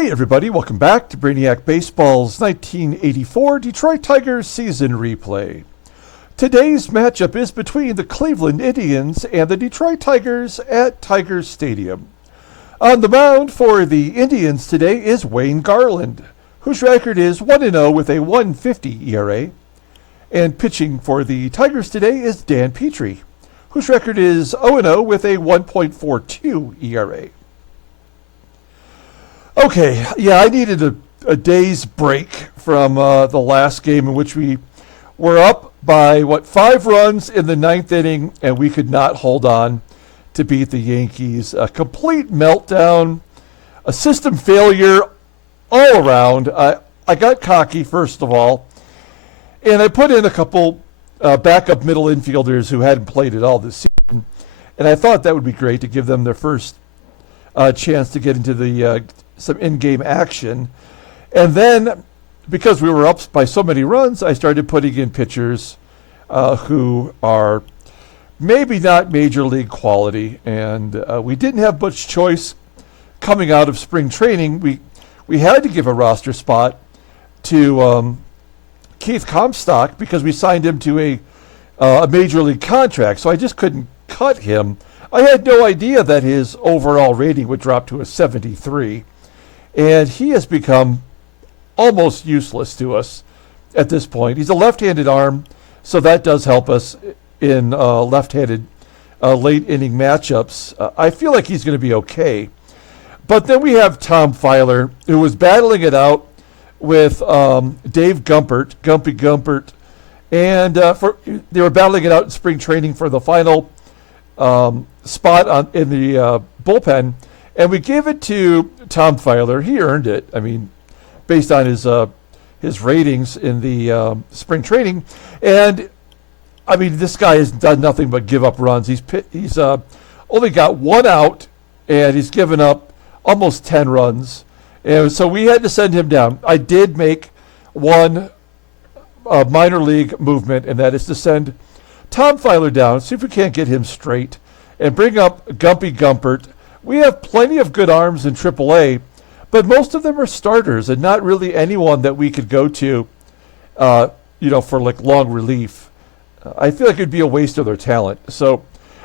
Hey everybody, welcome back to Brainiac Baseball's 1984 Detroit Tigers season replay. Today's matchup is between the Cleveland Indians and the Detroit Tigers at Tigers Stadium. On the mound for the Indians today is Wayne Garland, whose record is 1-0 with a 1.50 ERA. And pitching for the Tigers today is Dan Petry, whose record is 0-0 with a 1.42 ERA. Okay, yeah, I needed a day's break from the last game in which we were up by, 5 runs in the 9th inning, and we could not hold on to beat the Yankees. A complete meltdown, a system failure all around. I got cocky, first of all, and I put in a couple backup middle infielders who hadn't played at all this season, and I thought that would be great to give them their first chance to get into the some in-game action. And then, because we were up by so many runs, I started putting in pitchers who are maybe not major league quality. And we didn't have much choice coming out of spring training. We had to give a roster spot to Keith Comstock because we signed him to a major league contract. So I just couldn't cut him. I had no idea that his overall rating would drop to a 73. And he has become almost useless to us at this point. He's a left-handed arm, so that does help us in left-handed late inning matchups. I feel like he's going to be okay. But then we have Tom Filer, who was battling it out with Dave Gumpert, Gumpy Gumpert, and they were battling it out in spring training for the final spot in the bullpen. And we gave it to Tom Filer. He earned it. I mean, based on his ratings in the spring training. And I mean, this guy has done nothing but give up runs. He's only got 1 out, and he's given up almost 10 runs. And so we had to send him down. I did make one minor league movement, and that is to send Tom Filer down, see if we can't get him straight, and bring up Gumpy Gumpert. We have plenty of good arms in AAA, but most of them are starters and not really anyone that we could go to, for like long relief. I feel like it'd be a waste of their talent. So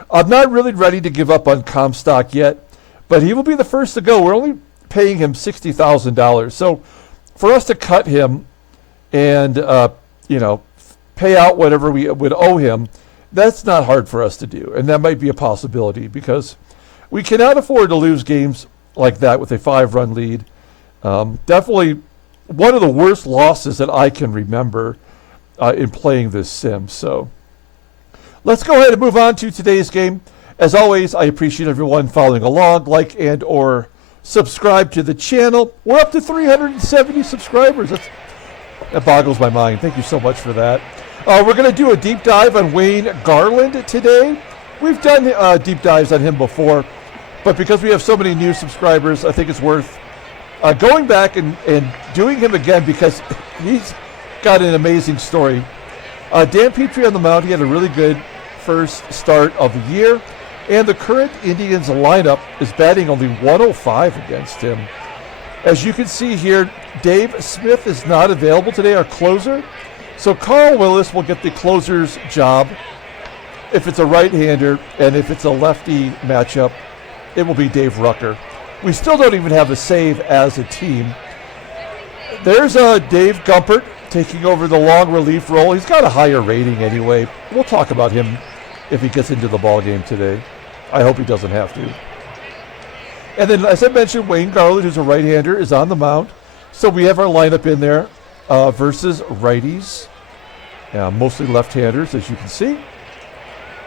I'm not really ready to give up on Comstock yet, but he will be the first to go. We're only paying him $60,000. So for us to cut him and, pay out whatever we would owe him, that's not hard for us to do. And that might be a possibility because we cannot afford to lose games like that with a 5-run lead. Definitely one of the worst losses that I can remember in playing this sim. So let's go ahead and move on to today's game. As always, I appreciate everyone following along, like and or subscribe to the channel. We're up to 370 subscribers. That boggles my mind. Thank you so much for that. We're going to do a deep dive on Wayne Garland today. We've done deep dives on him before, but because we have so many new subscribers, I think it's worth going back and doing him again because he's got an amazing story. Dan Petry on the mound, he had a really good first start of the year, and the current Indians lineup is batting only 105 against him. As you can see here, Dave Smith is not available today, our closer, so Karl Willis will get the closer's job. If it's a right-hander and if it's a lefty matchup, it will be Dave Rucker. We still don't even have a save as a team. There's Dave Gumpert taking over the long relief role. He's got a higher rating anyway. We'll talk about him if he gets into the ball game today. I hope he doesn't have to. And then, as I mentioned, Wayne Garland, who's a right-hander, is on the mound. So we have our lineup in there versus righties, mostly left-handers, as you can see.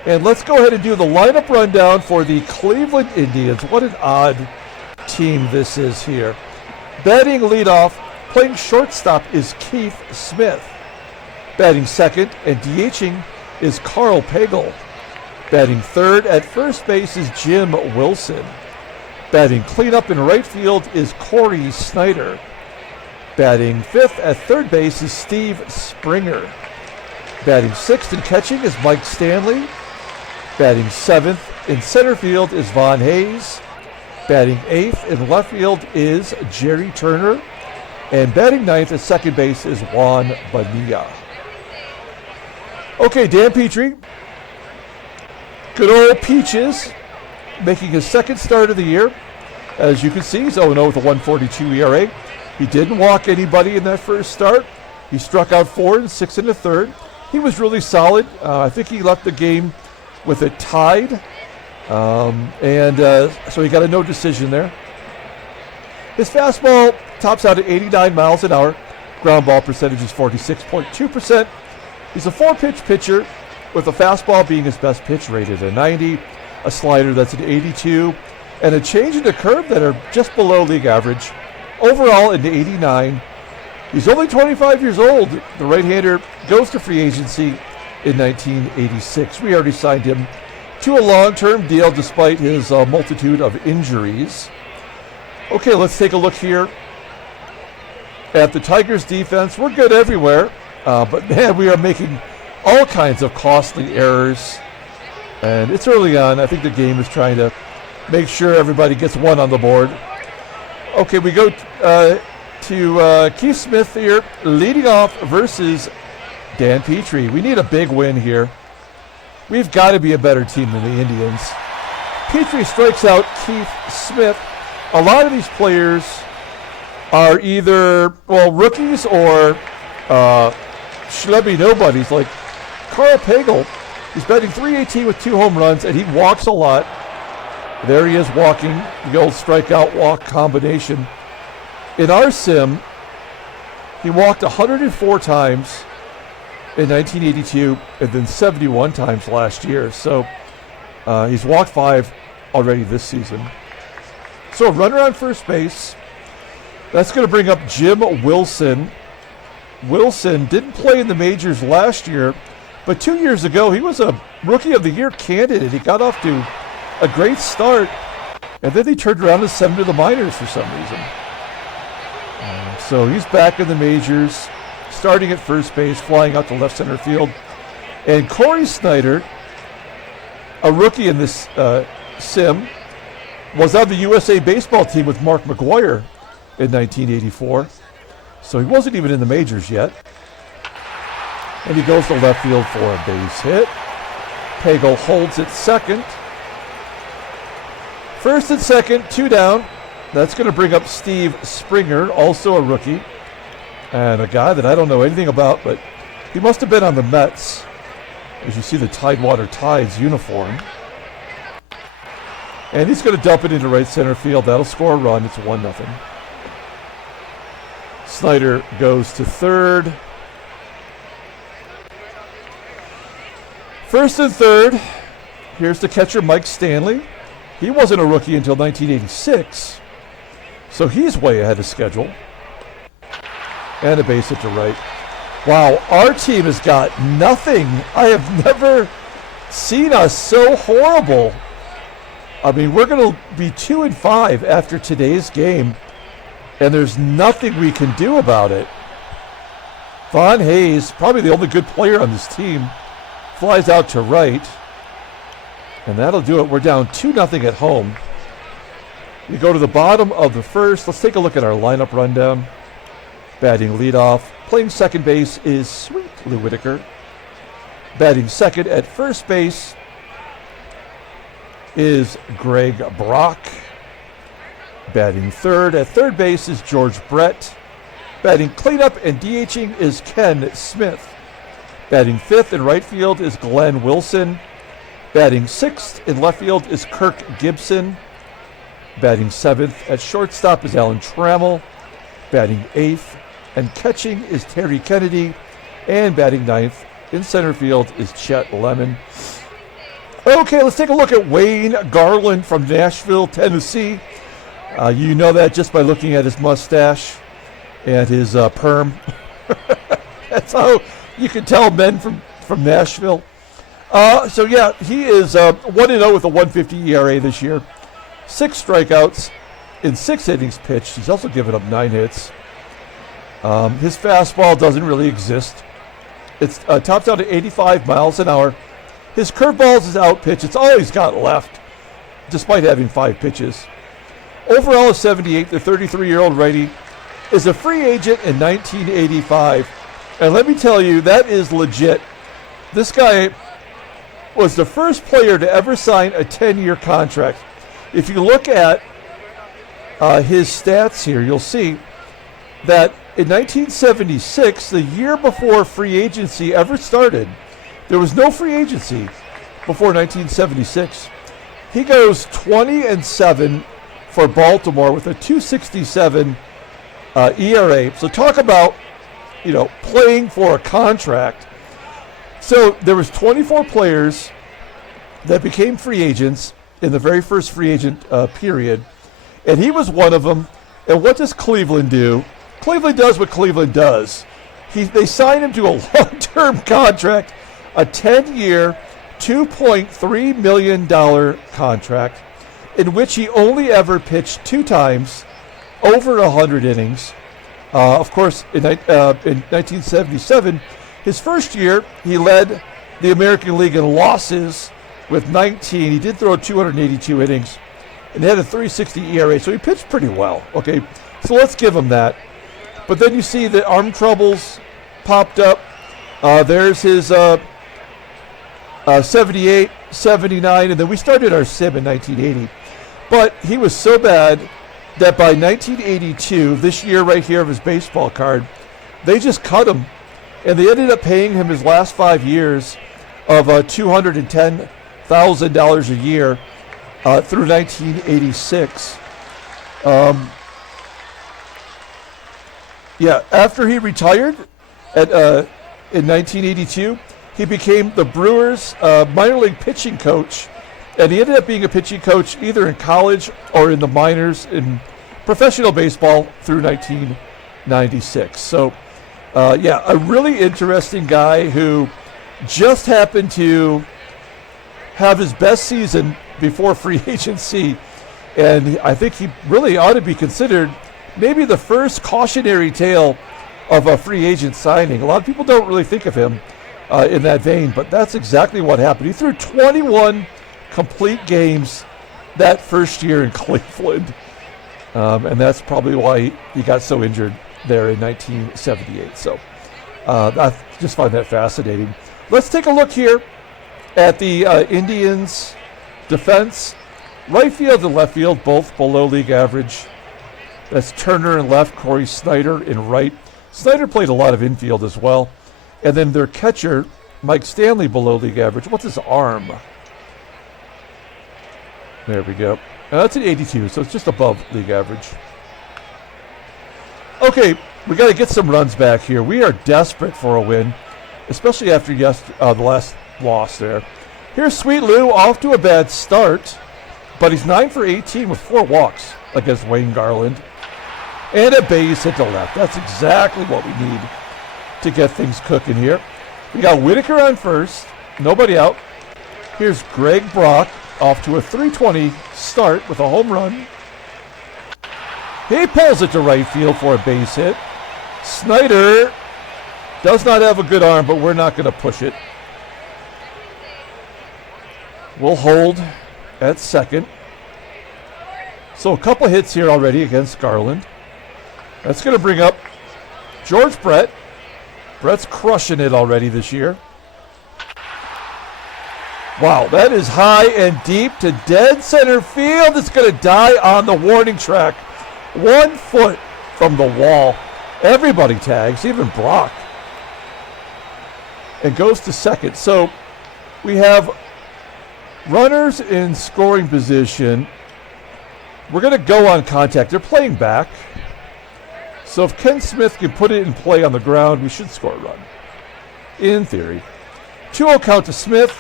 And let's go ahead and do the lineup rundown for the Cleveland Indians. What an odd team this is here. Batting leadoff, playing shortstop is Keith Smith. Batting second and DHing is Karl PAGEL. Batting third at first base is Jim Wilson. Batting cleanup in right field is Cory SNYDER. Batting fifth at third base is Steve Springer. Batting sixth and catching is Mike Stanley. Batting seventh in center field is Von Hayes. Batting eighth in left field is Jerry Turner. And batting ninth at second base is Juan Bonilla. Okay, Dan Petry. Good old Peaches, making his second start of the year. As you can see, he's 0-0 with a 1.42 ERA. He didn't walk anybody in that first start. He struck out 4 and 6 in the third. He was really solid. I think he left the game with it tied. So he got a no decision there. His fastball tops out at 89 miles an hour. Ground ball percentage is 46.2%. He's a 4-pitch pitcher with a fastball being his best pitch, rated a 90, a slider that's an 82, and a change in the curve that are just below league average. Overall, in the 89. He's only 25 years old. The right-hander goes to free agency in 1986. We already signed him to a long-term deal despite his multitude of injuries. Okay, let's take a look here at the Tigers' defense. We're good everywhere, but man, we are making all kinds of costly errors. And it's early on. I think the game is trying to make sure everybody gets one on the board. Okay, we go to Keith Smith here, leading off versus Dan Petry. We need a big win here. We've got to be a better team than the Indians. Petry strikes out Keith Smith. A lot of these players are either, rookies or schlubby nobodies, like Karl PAGEL. He's batting .318 with 2 home runs, and he walks a lot. There he is walking, the old strikeout-walk combination. In our sim, he walked 104 times in 1982 and then 71 times last year. So he's walked 5 already this season. So a runner on first base. That's going to bring up Jim Wilson. Wilson didn't play in the majors last year, but 2 years ago he was a Rookie of the Year candidate. He got off to a great start, and then he turned around and sent him to the minors for some reason. So he's back in the majors, starting at first base, flying out to left center field. And Cory SNYDER, a rookie in this sim, was on the USA baseball team with Mark McGwire in 1984. So he wasn't even in the majors yet. And he goes to left field for a base hit. PAGEL holds at second. First and second, 2 down. That's going to bring up Steve Springer, also a rookie, and a guy that I don't know anything about, but he must have been on the Mets, as you see the Tidewater Tides uniform. And he's going to dump it into right center field. That'll score a run. It's 1-0. SNYDER goes to third. First and third. Here's the catcher, Mike Stanley. He wasn't a rookie until 1986, so he's way ahead of schedule. And a base hit to right. Wow, our team has got nothing. I have never seen us so horrible. I mean, we're going to be 2-5 after today's game, and there's nothing we can do about it. Von Hayes, probably the only good player on this team, flies out to right. And that'll do it. We're down 2-0 at home. We go to the bottom of the first. Let's take a look at our lineup rundown. Batting leadoff. Playing second base is Sweet Lou Whitaker. Batting second at first base is Greg Brock. Batting third at third base is George Brett. Batting cleanup and DHing is Ken Smith. Batting fifth in right field is Glenn Wilson. Batting sixth in left field is Kirk Gibson. Batting seventh at shortstop is Alan Trammell. Batting eighth and catching is Terry Kennedy. And batting ninth in center field is Chet Lemon. Okay, let's take a look at Wayne Garland from Nashville, Tennessee. You know that just by looking at his mustache and his perm. That's how you can tell men from Nashville. So yeah, he is 1-0 with a 1.50 ERA this year. 6 strikeouts in 6 innings pitched. He's also given up 9 hits. His fastball doesn't really exist. It's tops out at 85 miles an hour. His curveball is out pitch. It's all he's got left, despite having 5 pitches. Overall, a 78, the 33-year-old righty is a free agent in 1985. And let me tell you, that is legit. This guy was the first player to ever sign a 10-year contract. If you look at his stats here, you'll see that in 1976, the year before free agency ever started, there was no free agency before 1976. He goes 20-7 for Baltimore with a 2.67 ERA. So talk about, playing for a contract. So there was 24 players that became free agents in the very first free agent period, and he was one of them. And what does Cleveland do? Cleveland does what Cleveland does. They signed him to a long-term contract, a 10-year, $2.3 million contract, in which he only ever pitched 2 times, over 100 innings. Of course, in 1977, his first year, he led the American League in losses with 19. He did throw 282 innings and had a 3.60 ERA, so he pitched pretty well. Okay, so let's give him that. But then you see the arm troubles popped up. There's his 78, 79, and then we started our sim in 1980. But he was so bad that by 1982, this year right here of his baseball card, they just cut him. And they ended up paying him his last 5 years of $210,000 a year through 1986. After he retired in 1982, he became the Brewers' minor league pitching coach. And he ended up being a pitching coach either in college or in the minors in professional baseball through 1996. So, a really interesting guy who just happened to have his best season before free agency. And I think he really ought to be considered maybe the first cautionary tale of a free agent signing. A lot of people don't really think of him in that vein, but that's exactly what happened. He threw 21 complete games that first year in Cleveland. And that's probably why he got so injured there in 1978. So I just find that fascinating. Let's take a look here at the Indians' defense. Right field and left field, both below league average. That's Turner in left, Cory SNYDER in right. SNYDER played a lot of infield as well. And then their catcher, Mike Stanley, below league average. What's his arm? There we go. Now that's an 82, so it's just above league average. Okay, we got to get some runs back here. We are desperate for a win, especially after the last loss there. Here's Sweet Lou off to a bad start, but he's 9 for 18 with 4 walks against Wayne Garland. And a base hit to left. That's exactly what we need to get things cooking here. We got WHITAKER on first, nobody out. Here's Greg Brock off to a 320 start with a home run. He pulls it to right field for a base hit. SNYDER does not have a good arm, but we're not going to push it. We'll hold at second. So a couple hits here already against Garland. That's going to bring up George Brett. Brett's crushing it already this year. Wow, that is high and deep to dead center field. It's going to die on the warning track. 1 foot from the wall. Everybody tags, even Brock. And goes to second. So we have runners in scoring position. We're going to go on contact. They're playing back. So if Ken Smith can put it in play on the ground, we should score a run. In theory. 2-0 count to Smith.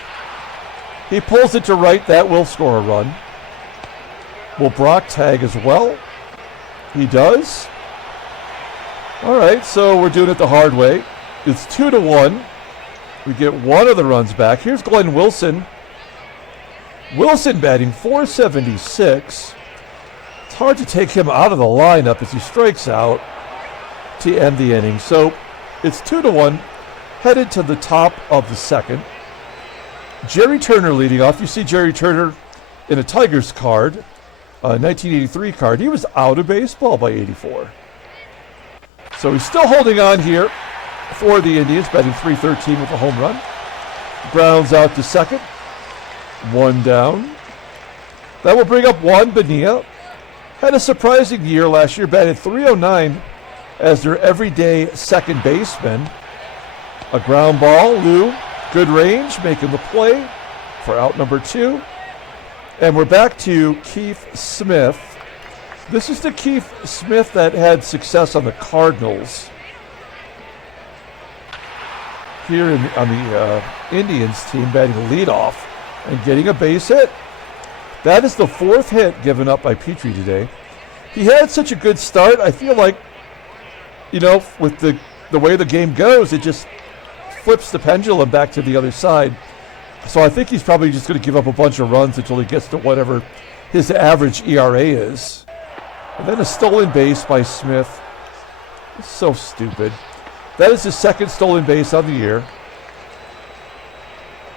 He pulls it to right. That will score a run. Will Brock tag as well? He does. All right, so we're doing it the hard way. It's 2-1. We get one of the runs back. Here's Glenn Wilson. Wilson batting .476. It's hard to take him out of the lineup as he strikes out to end the inning. So it's 2-1, headed to the top of the second. Jerry Turner leading off. You see Jerry Turner in a Tigers card. 1983 card. He was out of baseball by 84. So he's still holding on here for the Indians, batting .313 with a home run. Grounds out to second. One down. That will bring up Juan Bonilla. Had a surprising year last year, batted .309 as their everyday second baseman. A ground ball, Lou, good range, making the play for out number 2. And we're back to Keith Smith. This is the Keith Smith that had success on the Cardinals. Here on the Indians team, batting leadoff and getting a base hit. That is the 4th hit given up by Petry today. He had such a good start. I feel like, with the way the game goes, it just flips the pendulum back to the other side. So I think he's probably just going to give up a bunch of runs until he gets to whatever his average ERA is. And then a stolen base by Smith. It's so stupid. That is his 2nd stolen base on the year.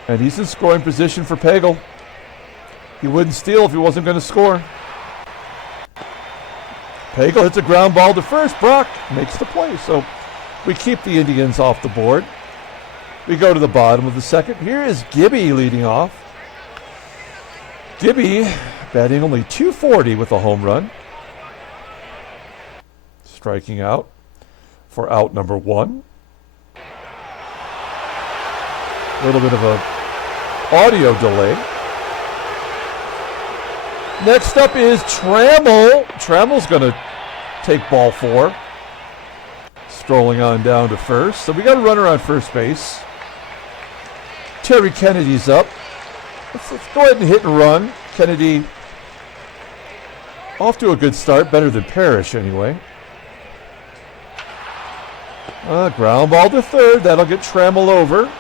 And he's in scoring position for PAGEL. He wouldn't steal if he wasn't going to score. PAGEL hits a ground ball to first. Brock makes the play. So we keep the Indians off the board. We go to the bottom of the second. Here is Gibby leading off. Gibby batting only .240 with a home run. Striking out for out number 1. A little bit of a audio delay. Next up is Trammell. Trammell's going to take ball 4. Strolling on down to first. So we got a runner on first base. Terry Kennedy's up. Let's go ahead and hit and run. Kennedy off to a good start. Better than Parrish anyway. Ground ball to third. That'll get Trammell over.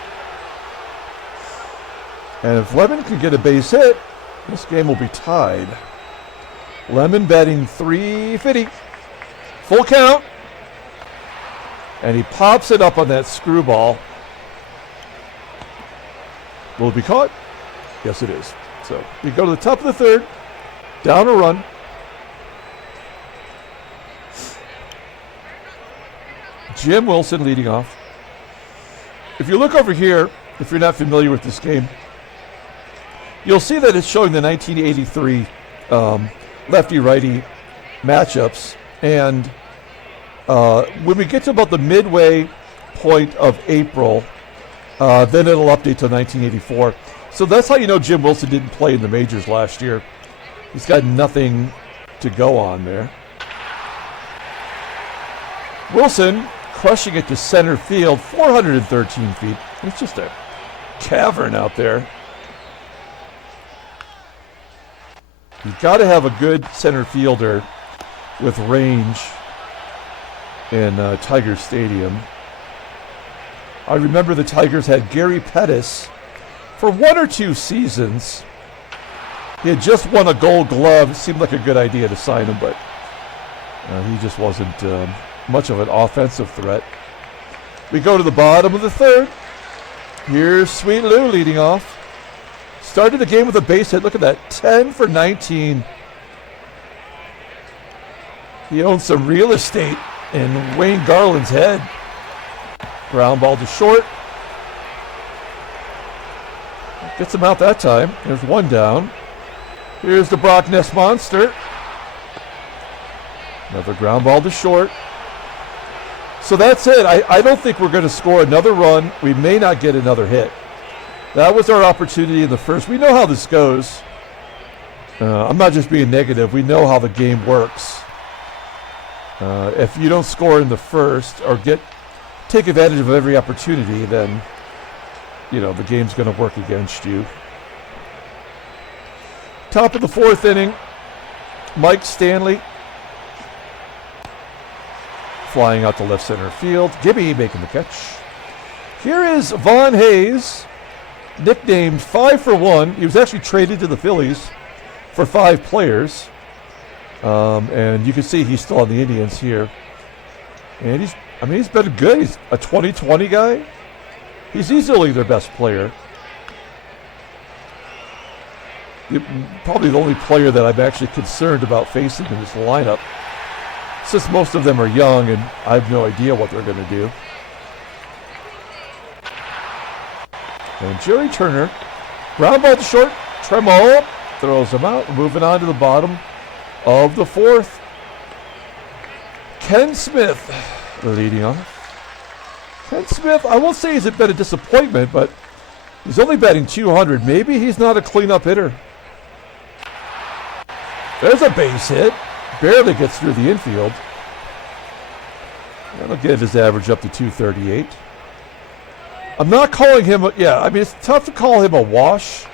And if Lemon can get a base hit, this game will be tied. Lemon batting .350. Full count. And he pops it up on that screwball. Will it be caught? Yes, it is. So we go to the top of the third. Down a run. Jim Wilson leading off. If you look over here, if you're not familiar with this game, you'll see that it's showing the 1983 lefty-righty matchups. And when we get to about the midway point of April, then it'll update to 1984. So that's how you know Jim Wilson didn't play in the majors last year. He's got nothing to go on there. Wilson crushing it to center field, 413 feet. It's just a cavern out there. You've got to have a good center fielder with range in Tiger Stadium. I remember the Tigers had Gary Pettis for 1 or 2 seasons. He had just won a Gold Glove. It seemed like a good idea to sign him, but he just wasn't much of an offensive threat. We go to the bottom of the third. Here's Sweet Lou leading off. Started the game with a base hit. Look at that, 10 for 19. He owns some real estate in Wayne Garland's head. Ground ball to short. Gets him out that time. There's one down. Here's the Brock Ness Monster. Another ground ball to short. So that's it. I don't think we're going to score another run. We may not get another hit. That was our opportunity in the first. We know how this goes. I'm not just being negative. We know how the game works. If you don't score in the first or take advantage of every opportunity, then the game's going to work against you. Top of the fourth inning, Mike Stanley flying out to left center field. Gibby making the catch. Here is Von Hayes, nicknamed 5 for 1. He was actually traded to the Phillies for 5 players. And you can see he's still on the Indians here. And he's been good. He's a 20-20 guy. He's easily their best player. Probably the only player that I'm actually concerned about facing in this lineup, since most of them are young and I have no idea what they're going to do. And Jerry Turner, ground ball to short, TRAMMELL throws him out. Moving on to the bottom of the fourth. Ken Smith leading off. Ken Smith, I won't say he's been a disappointment, but he's only batting .200. Maybe he's not a cleanup hitter. There's a base hit. Barely gets through the infield. That'll get his average up to .238. I'm not calling him, it's tough to call him a wash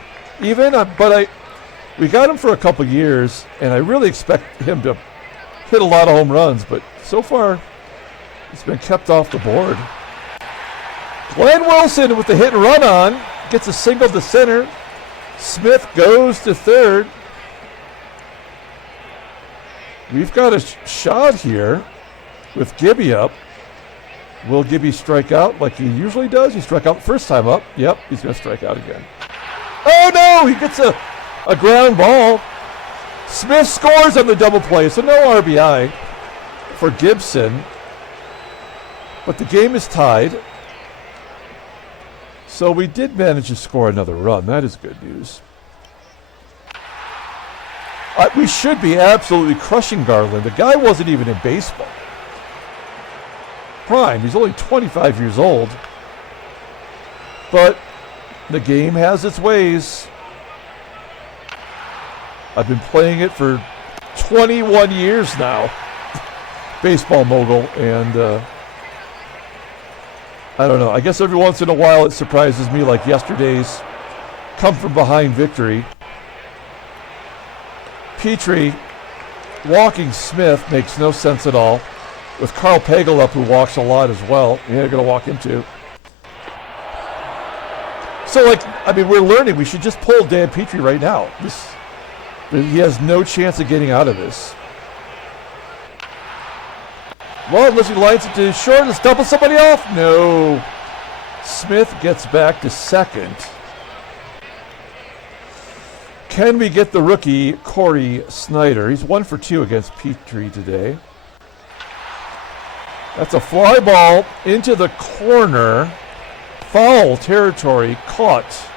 even, but we got him for a couple years, and I really expect him to hit a lot of home runs, but so far, he's been kept off the board. Glenn Wilson with the hit and run on, gets a single to center. Smith goes to third. We've got a shot here with Gibby up. Will Gibby strike out like he usually does? He struck out the first time up. Yep, he's going to strike out again. Oh no, he gets a ground ball. Smith scores on the double play, so no RBI for GIBSON. But the game is tied. So we did manage to score another run. That is good news. We should be absolutely crushing Garland. The guy wasn't even in baseball prime. He's only 25 years old. But the game has its ways. I've been playing it for 21 years now. Baseball mogul. And I don't know. I guess every once in a while it surprises me, like yesterday's come from behind victory. Petry walking Smith makes no sense at all. With Karl PAGEL up, who walks a lot as well. Yeah, they're going to walk him too. So, we're learning. We should just pull Dan Petry right now. He has no chance of getting out of this. Well, unless he lines it to short, let's double somebody off. No. Smith gets back to second. Can we get the rookie, Cory SNYDER? He's 1 for 2 against Petry today. That's a fly ball into the corner. Foul territory, caught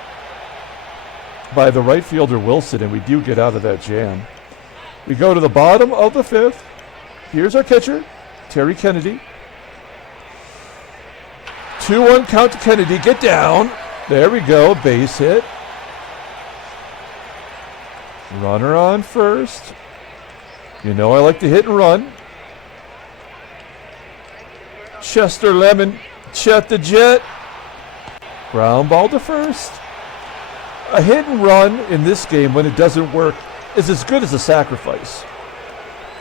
by the right fielder Wilson, and we do get out of that jam. We go to the bottom of the fifth. Here's our catcher, Terry Kennedy. 2-1 count to Kennedy. Get down. There we go. Base hit. Runner on first. You know I like to hit and run. Chester Lemon. Chet the Jet. Ground ball to first. A hit and run in this game, when it doesn't work, is as good as a sacrifice.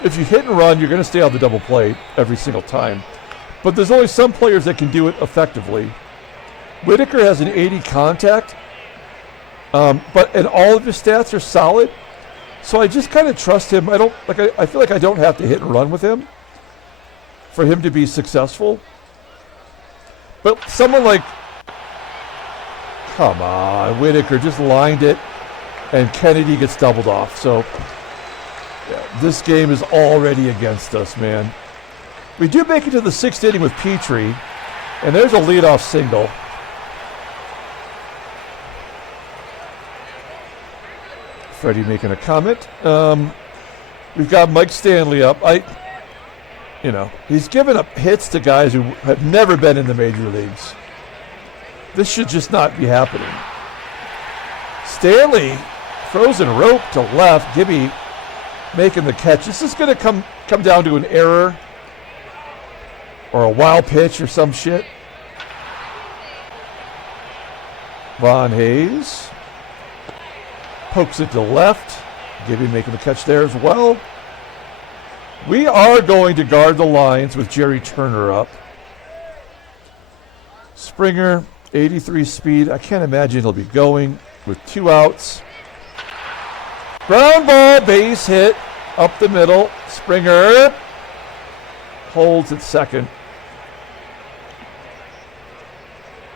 If you hit and run, you're going to stay on the double play every single time. But there's only some players that can do it effectively. WHITAKER has an 80 contact, and all of his stats are solid. So I just kind of trust him. I feel like I don't have to hit and run with him for him to be successful. But someone like, come on, WHITAKER just lined it, and Kennedy gets doubled off. So yeah, this game is already against us, man. We do make it to the sixth inning with Petry, and there's a leadoff single. Freddie making a comment. We've got Mike Stanley up. He's given up hits to guys who have never been in the major leagues. This should just not be happening. Stanley, frozen rope to left. Gibby making the catch. This is going to come down to an error or a wild pitch or some shit. Von Hayes pokes it to left. Gibby making the catch there as well. We are going to guard the lines with Jerry Turner up. Springer, 83 speed. I can't imagine he'll be going with 2 outs. Ground ball, base hit, up the middle. Springer holds at second.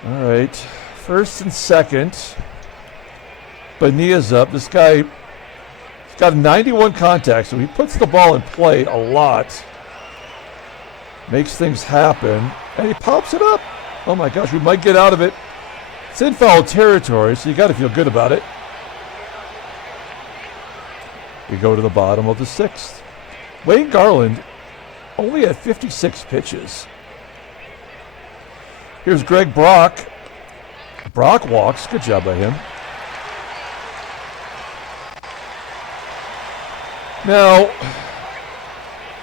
All right, first and second. Bonilla's up. This guy, he's got a 91 contact, so he puts the ball in play a lot. Makes things happen. And he pops it up. Oh my gosh, we might get out of it. It's in foul territory, so you got to feel good about it. We go to the bottom of the sixth. Wayne Garland only had 56 pitches. Here's Greg Brock. Brock walks. Good job by him. Now,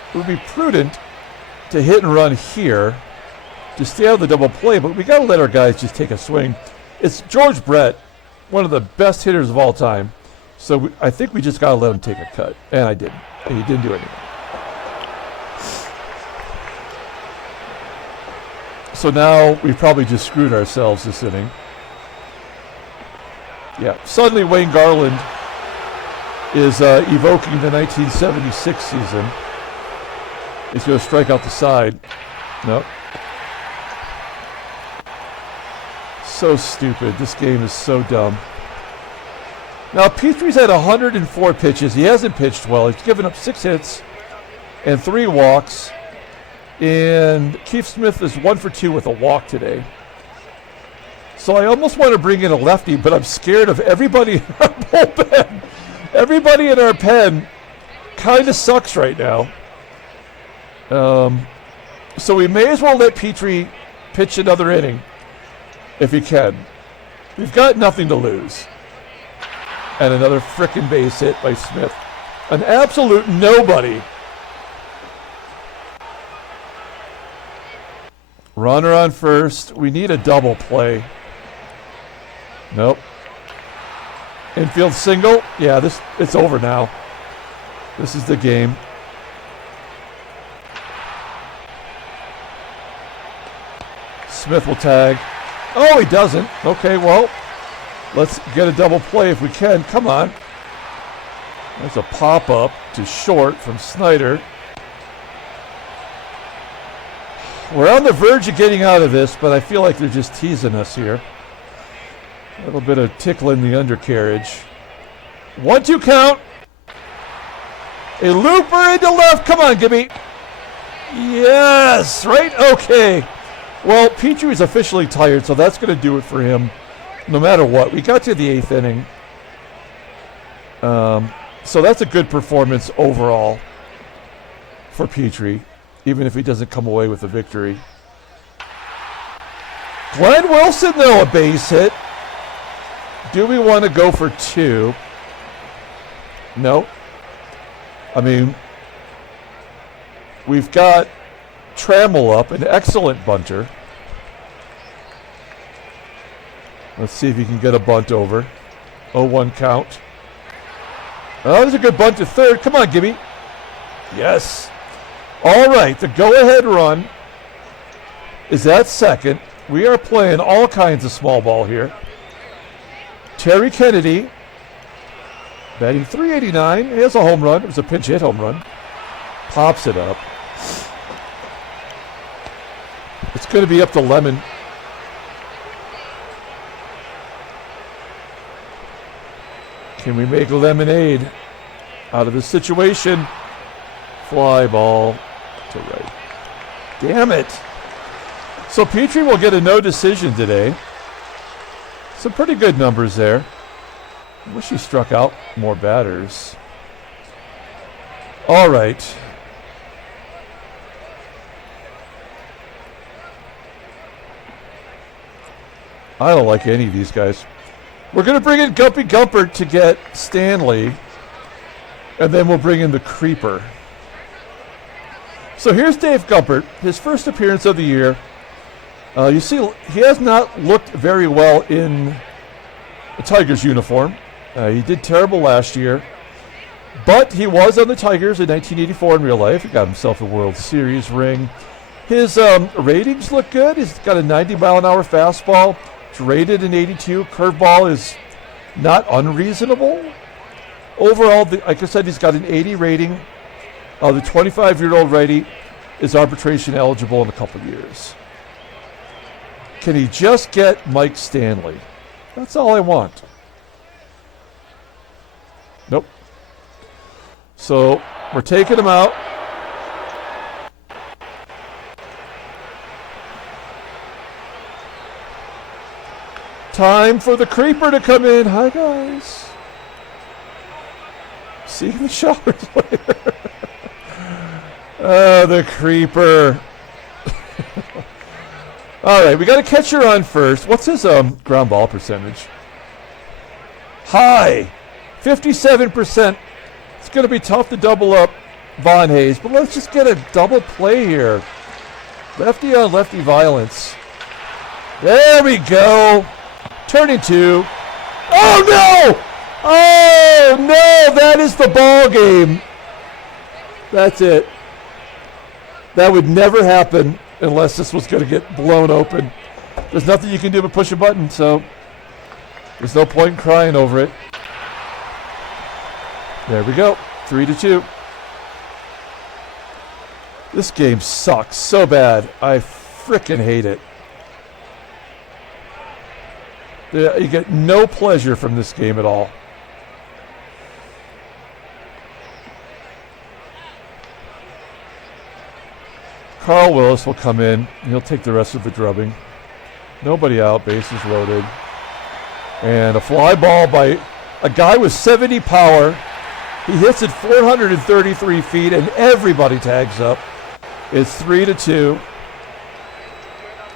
it would be prudent to hit and run here to stay out of the double play, but we got to let our guys just take a swing. It's George Brett, one of the best hitters of all time. So I think we just got to let him take a cut. And I didn't. And he didn't do anything. So now we probably just screwed ourselves this inning. Yeah, suddenly Wayne Garland is evoking the 1976 season. He's going to strike out the side. Nope. So stupid. This game is so dumb. Now, Petry's had 104 pitches. He hasn't pitched well. He's given up 6 hits and 3 walks. And Keith Smith is 1 for 2 with a walk today. So I almost want to bring in a lefty, but I'm scared of everybody in our bullpen. Everybody in our pen kind of sucks right now. So we may as well let Petry pitch another inning if he can. We've got nothing to lose. And another frickin' base hit by Smith. An absolute nobody. Runner on first. We need a double play. Nope. Infield single. Yeah, it's over now. This is the game. Smith will tag. Oh, he doesn't. Okay, well, let's get a double play if we can. Come on. There's a pop-up to short from SNYDER. We're on the verge of getting out of this, but I feel like they're just teasing us here. A little bit of tickling the undercarriage. 1-2 count. A looper into left. Come on, Gibby. Yes, right? Okay. Well, Petry is officially tired, so that's going to do it for him no matter what. We got to the 8th inning. So that's a good performance overall for Petry, even if he doesn't come away with a victory. Glenn Wilson, though, a base hit. Do we want to go for 2? No. I mean, we've got Trammell up, an excellent bunter. Let's see if he can get a bunt over. 0-1 count. Oh, there's a good bunt to third. Come on, Gibby. Yes. All right, the go-ahead run is at second. We are playing all kinds of small ball here. Terry Kennedy, batting .389. He has a home run. It was a pinch hit home run. Pops it up. It's going to be up to Lemon. Can we make lemonade out of this situation? Fly ball to right. Damn it. So Petry will get a no decision today. Some pretty good numbers there. I wish he struck out more batters. All right. I don't like any of these guys. We're going to bring in Gumpy Gumpert to get Stanley, and then we'll bring in the Creeper. So here's Dave Gumpert, his first appearance of the year. You see, he has not looked very well in the Tigers uniform. He did terrible last year, but he was on the Tigers in 1984 in real life. He got himself a World Series ring. His ratings look good. He's got a 90-mile-an-hour fastball. It's rated in 82. Curveball is not unreasonable. Overall, like I said, he's got an 80 rating. The 25-year-old righty is arbitration eligible in a couple years. Can he just get Mike Stanley? That's all I want. Nope. So we're taking him out. Time for the creeper to come in. Hi, guys. See you in the showers later. Oh, the creeper. All right, we got a catcher on first. What's his ground ball percentage? High. 57%. It's going to be tough to double up Von Hayes, but let's just get a double play here. Lefty on lefty violence. There we go. Turning two. Oh, no! Oh, no! That is the ball game. That's it. That would never happen unless this was going to get blown open. There's nothing you can do but push a button, so there's no point in crying over it. There we go. 3-2. This game sucks so bad. I frickin' hate it. You get no pleasure from this game at all. Karl Willis will come in. He'll take the rest of the drubbing. Nobody out. Bases loaded. And a fly ball by a guy with 70 power. He hits it 433 feet, and everybody tags up. It's 3-2.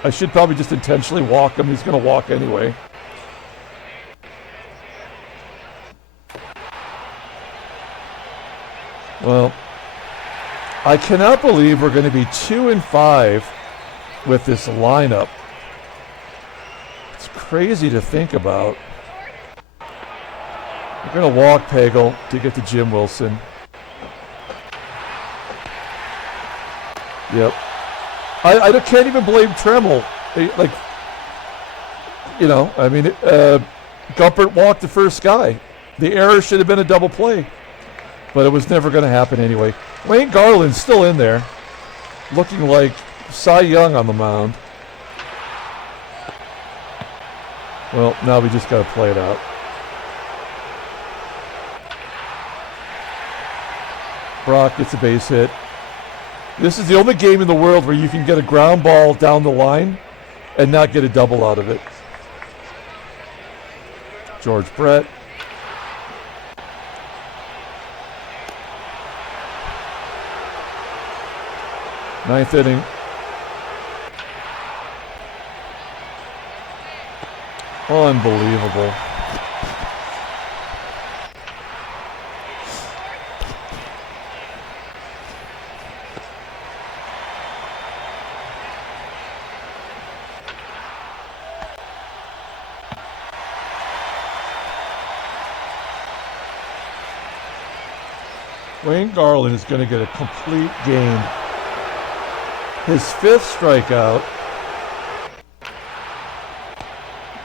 I should probably just intentionally walk him. He's going to walk anyway. Well, I cannot believe we're going to be 2-5 with this lineup. It's crazy to think about. We're going to walk PAGEL to get to Jim Wilson. Yep. I can't even blame TRAMMELL. Like, you know, I mean, Gumpert walked the first guy. The error should have been a double play. But it was never going to happen anyway. Wayne Garland's still in there, looking like Cy Young on the mound. Well, now we just got to play it out. Brock gets a base hit. This is the only game in the world where you can get a ground ball down the line and not get a double out of it. George Brett. Ninth inning. Unbelievable. Wayne Garland is going to get a complete game. His fifth strikeout.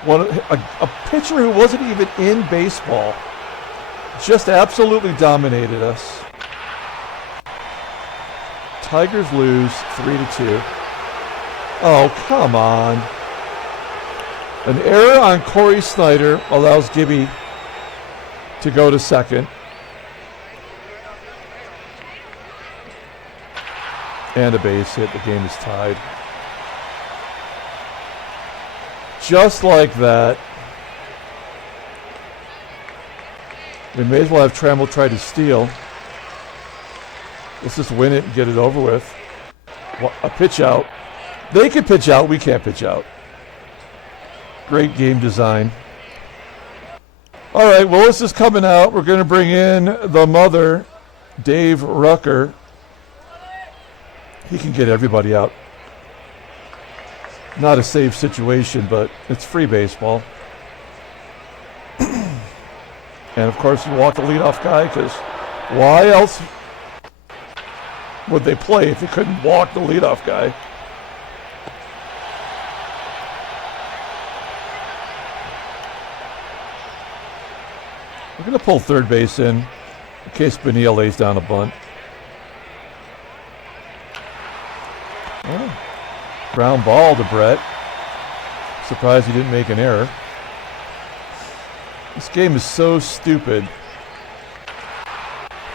A pitcher who wasn't even in baseball just absolutely dominated us. Tigers lose 3-2. Oh, come on. An error on Cory SNYDER allows Gibby to go to second. And a base hit. The game is tied. Just like that. We may as well have TRAMMELL try to steal. Let's just win it and get it over with. A pitch out. They can pitch out. We can't pitch out. Great game design. All right, Willis is coming out. We're going to bring in the mother, Dave Rucker. He can get everybody out. Not a safe situation, but it's free baseball. And of course, you walk the leadoff guy, because why else would they play if they couldn't walk the leadoff guy? We're going to pull third base in case BONILLA lays down a bunt. Oh. Ground ball to Brett. Surprised he didn't make an error. This game is so stupid.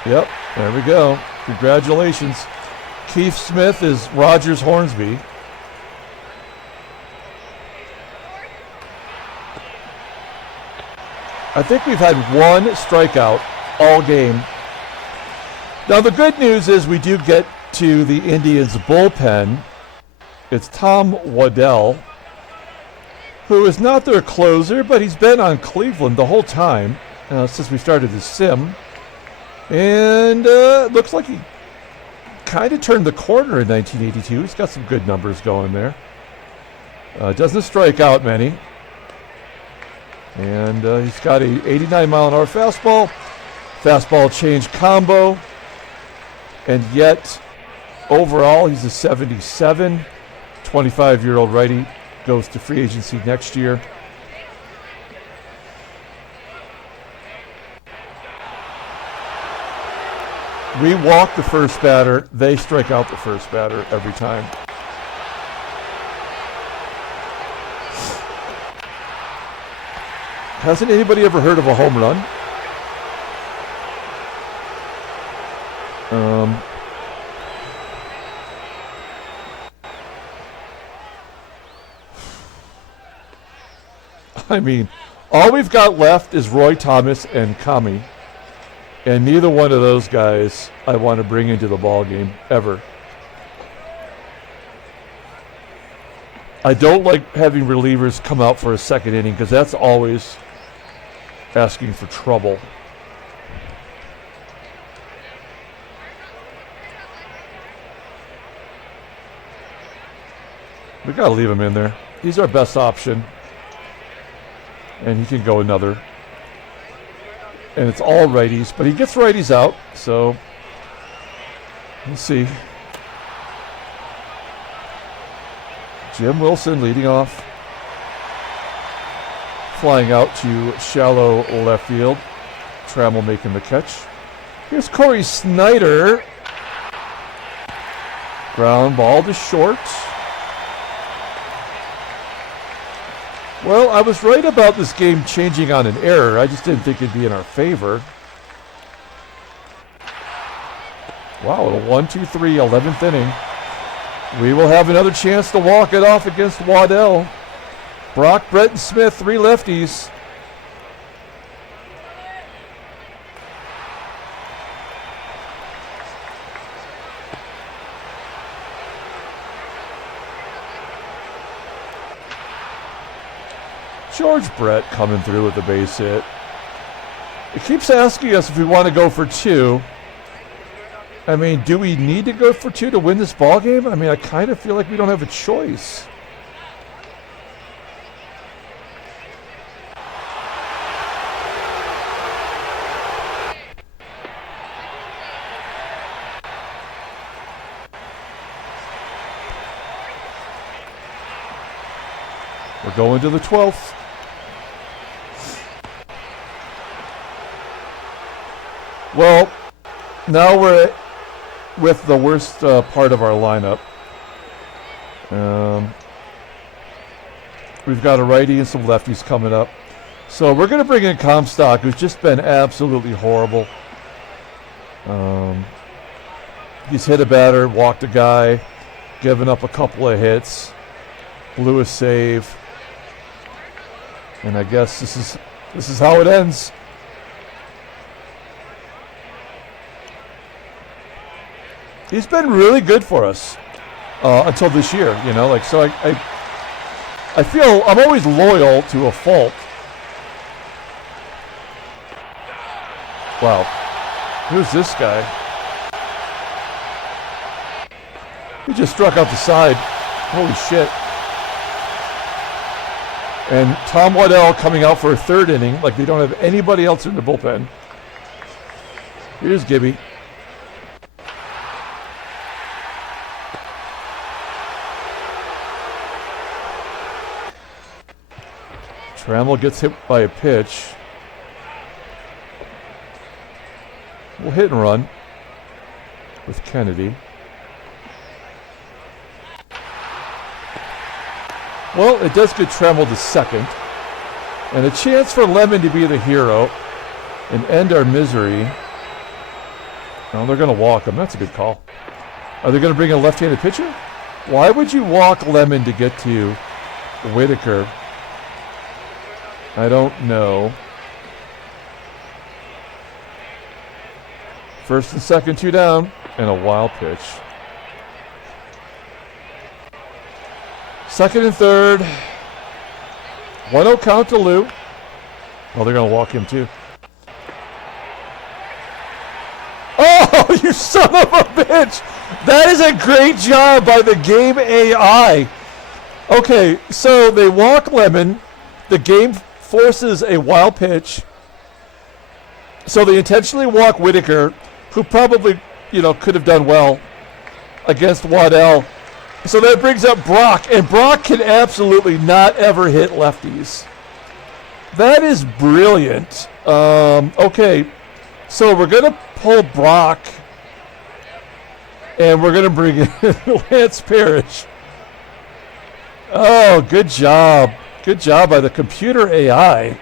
Yep, there we go. Congratulations. Keith Smith is Rogers Hornsby. I think we've had one strikeout all game. Now the good news is we do get to the Indians bullpen. It's Tom Waddell, who is not their closer, but he's been on Cleveland the whole time since we started the sim. And looks like he kind of turned the corner in 1982. He's got some good numbers going there. Doesn't strike out many. And he's got a 89-mile-an-hour fastball change combo. And yet, overall, he's a 77. 25-year-old righty, goes to free agency next year. We walk the first batter. They strike out the first batter every time. Hasn't anybody ever heard of a home run? I mean, all we've got left is Roy Thomas and Kami. And neither one of those guys I want to bring into the ball game ever. I don't like having relievers come out for a second inning because that's always asking for trouble. We got to leave him in there. He's our best option. And he can go another. And it's all righties, but he gets righties out, so we'll see. Jim Wilson leading off. Flying out to shallow left field. Trammell making the catch. Here's Cory SNYDER. Ground ball to short. Well, I was right about this game changing on an error. I just didn't think it'd be in our favor. Wow, a 1-2-3, 11th inning. We will have another chance to walk it off against Waddell. Brock, Brett, and Smith, 3 lefties. George Brett coming through with the base hit. It keeps asking us if we want to go for 2. I mean, do we need to go for 2 to win this ball game? I mean, I kind of feel like we don't have a choice. We're going to the 12th. Well, now we're with the worst part of our lineup. We've got a righty and some lefties coming up. So we're going to bring in Comstock, who's just been absolutely horrible. He's hit a batter, walked a guy, given up a couple of hits, blew a save. And I guess this is how it ends. He's been really good for us until this year, you know. Like, so I feel I'm always loyal to a fault. Wow, who's this guy? He just struck out the side. Holy shit! And Tom Waddell coming out for a 3rd inning, like they don't have anybody else in the bullpen. Here's Gibby. Trammell gets hit by a pitch. We'll hit and run with Kennedy. Well, it does get Trammell to second. And a chance for Lemon to be the hero and end our misery. Oh, they're going to walk him. That's a good call. Are they going to bring a left-handed pitcher? Why would you walk Lemon to get to Whitaker? I don't know. First and second, 2 down, and a wild pitch. Second and third. 1-0 count to Lou. Well, they're going to walk him too. Oh, you son of a bitch! That is a great job by the game AI. Okay, so they walk Lemon. The game forces a wild pitch. So they intentionally walk Whitaker, who probably, could have done well against Waddell. So that brings up Brock, and Brock can absolutely not ever hit lefties. That is brilliant. Okay, so we're going to pull Brock, and we're going to bring in Lance Parrish. Oh, good job. Good job by the computer AI.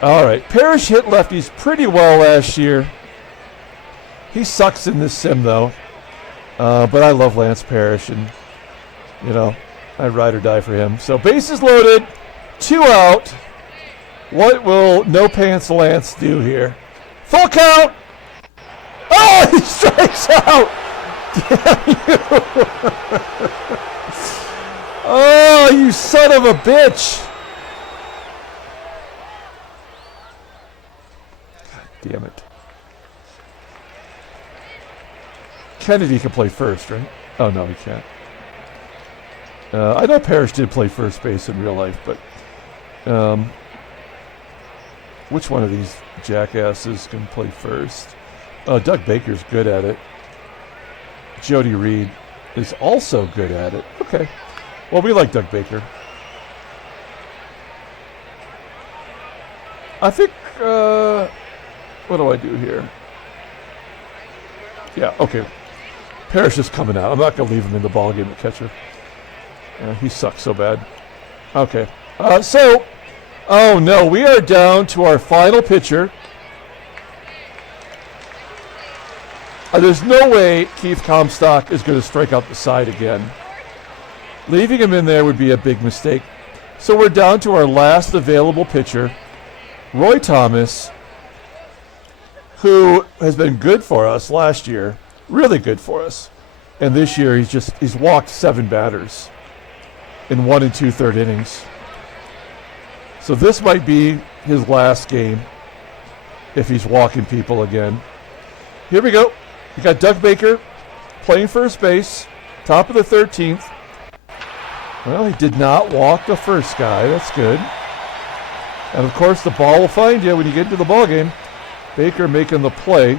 All right, Parrish hit lefties pretty well last year. He sucks in this sim, though. But I love Lance Parrish, and, I'd ride or die for him. So bases loaded, 2 out. What will No Pants Lance do here? Full count! Oh, he strikes out! Damn you! Oh, you son of a bitch! God damn it. Kennedy can play first, right? Oh, no, he can't. I know Parrish did play first base in real life, but which one of these jackasses can play first? Oh, Doug Baker's good at it. Jody Reed is also good at it. Okay. Well, we like Doug Baker. I think, what do I do here? Yeah, okay. Parrish is coming out. I'm not going to leave him in the ballgame at catcher. He sucks so bad. Okay. Oh no, we are down to our final pitcher. There's no way Keith Comstock is going to strike out the side again. Leaving him in there would be a big mistake. So we're down to our last available pitcher, Roy Thomas, who has been good for us last year, really good for us. And this year he's walked 7 batters in 1 2/3 innings. So this might be his last game if he's walking people again. Here we go. We got Doug Baker playing first base, top of the 13th. Well, he did not walk the first guy. That's good. And of course, the ball will find you when you get into the ball game. Baker making the play.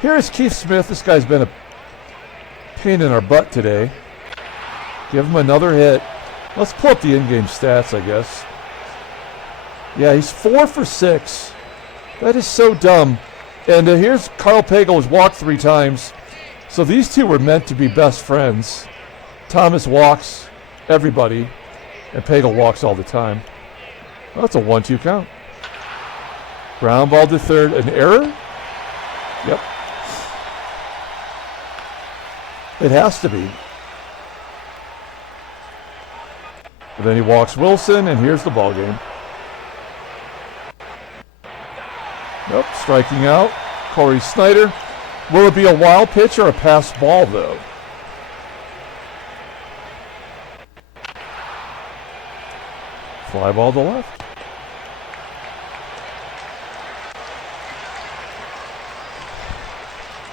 Here is Keith Smith. This guy's been a pain in our butt today. Give him another hit. Let's pull up the in-game stats, I guess. Yeah, he's 4 for 6. That is so dumb. And here's Karl Pagel, was walked 3 times. So these two were meant to be best friends. Thomas walks everybody, and Pagel walks all the time. Well, that's a 1-2 count. Ground ball to third. An error? Yep. It has to be. And then he walks Wilson, and here's the ball game. Nope, striking out. Cory SNYDER. Will it be a wild pitch or a pass ball, though? Fly ball to left.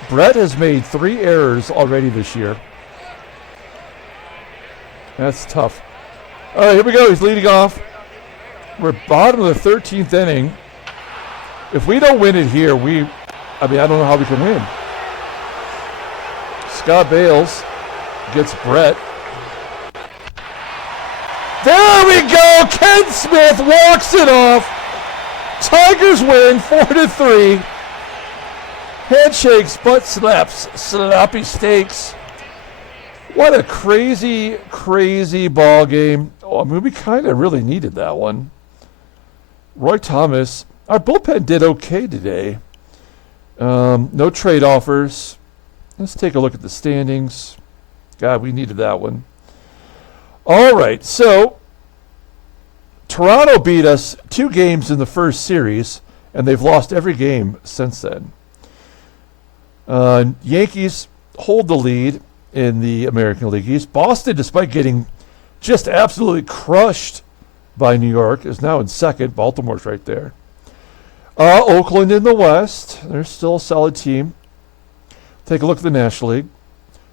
Brett has made 3 errors already this year. That's tough. All right, here we go. He's leading off. We're bottom of the 13th inning. If we don't win it here, I don't know how we can win. Scott Bales gets Brett. There we go! Ken Smith walks it off. Tigers win 4-3. Handshakes, butt slaps, sloppy steaks. What a crazy, crazy ball game. Oh, we kind of really needed that one. Roy Thomas. Our bullpen did okay today. No trade offers. Let's take a look at the standings. God, we needed that one. All right, so Toronto beat us 2 games in the first series, and they've lost every game since then. Yankees hold the lead in the American League East. Boston, despite getting just absolutely crushed by New York, is now in second. Baltimore's right there. Oakland in the West. They're still a solid team. Take a look at the National League.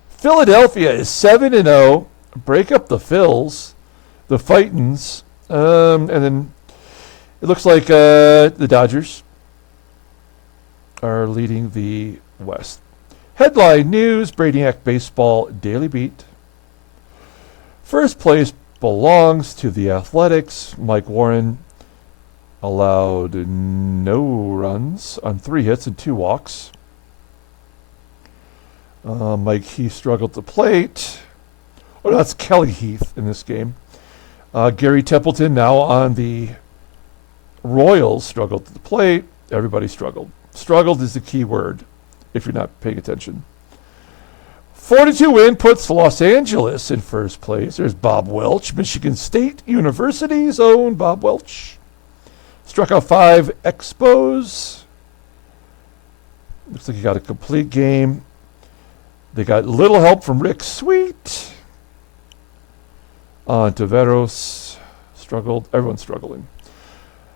Philadelphia is 7-0. Break up the Phils, the Fightins, and then it looks like the Dodgers are leading the West. Headline news, Brainiac Baseball Daily Beat. First place belongs to the Athletics. Mike Warren allowed no runs on 3 hits and 2 walks. Mike Heath struggled to plate. Oh, that's Kelly Heath in this game. Gary Templeton now on the Royals struggled to the plate. Everybody struggled. Struggled is the key word if you're not paying attention. 42 win puts Los Angeles in first place. There's Bob Welch, Michigan State University's own Bob Welch. Struck out 5 Expos. Looks like he got a complete game. They got little help from Rick Sweet. Taveros struggled. Everyone's struggling.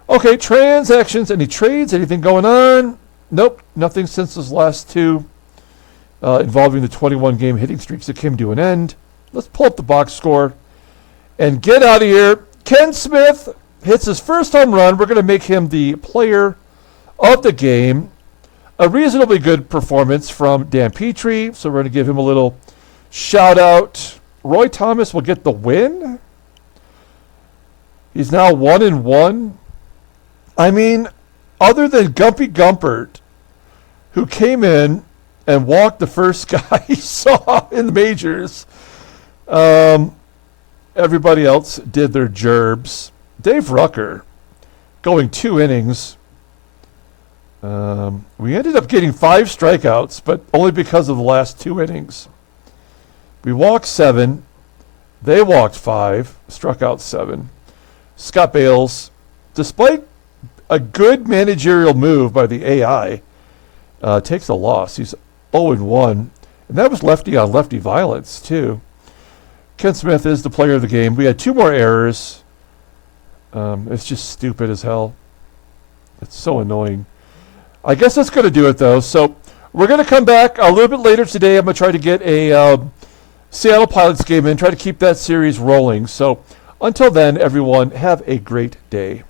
Okay, transactions. Any trades? Anything going on? Nope, nothing since those last 2 involving the 21-game hitting streaks that came to an end. Let's pull up the box score and get out of here. Ken Smith hits his first home run. We're going to make him the player of the game. A reasonably good performance from Dan Petry, so we're going to give him a little shout-out. Roy Thomas will get the win. He's now 1-1. I mean, other than Gumpy Gumpert, who came in and walked the first guy he saw in the majors, everybody else did their gerbs. Dave Rucker going 2 innings. We ended up getting 5 strikeouts, but only because of the last 2 innings. We walked 7. They walked 5, struck out 7. Scott Bales, despite a good managerial move by the AI, takes a loss. He's 0-1. And that was lefty on lefty violence, too. Ken Smith is the player of the game. We had 2 more errors. It's just stupid as hell. It's so annoying. I guess that's going to do it, though. So we're going to come back a little bit later today. I'm going to try to get a Seattle Pilots game in, try to keep that series rolling. So until then, everyone, have a great day.